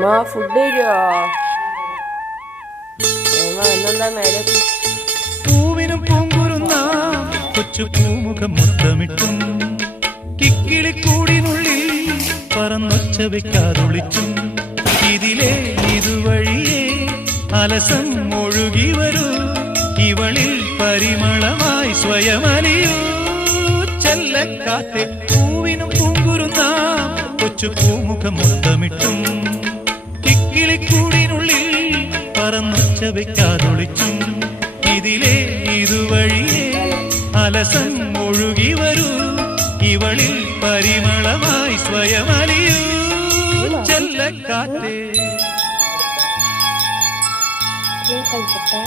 മാ ഫുഡ് തരുമോ? എന്നെന്താ മേലെ പൂവിനും പൂങ്കുരുന്ന കൊച്ചു പൂമുഖം മുത്തമിട്ടും കിക്കിളിക്കൂടിനുള്ളിൽ പറന്നൊച്ച വെക്കാതൊളിച്ചും ഇതിലേ ഇതുവഴിയേ അലസം ഒഴുകി വരൂ ഇവളിൽ പരിമളമായി സ്വയമലിയൂ ചെല്ലക്കാറ്റെ പൂവിനും പൂങ്കുരുന്ന കൊച്ചു പൂമുഖം മുത്തമിട്ടും കിക്കിളിക്കൂടിനുള്ളിൽ പറന്നൊച്ച വെക്കാതൊളിച്ചും ഇതിലേ ഇതുവഴിയേ അലസം ഒഴുകി വരൂ ഇവളിൽ പരിമളമായി സ്വയമലിയൂ ചെല്ലക്കാറ്റേ കളിക്കട്ടെ.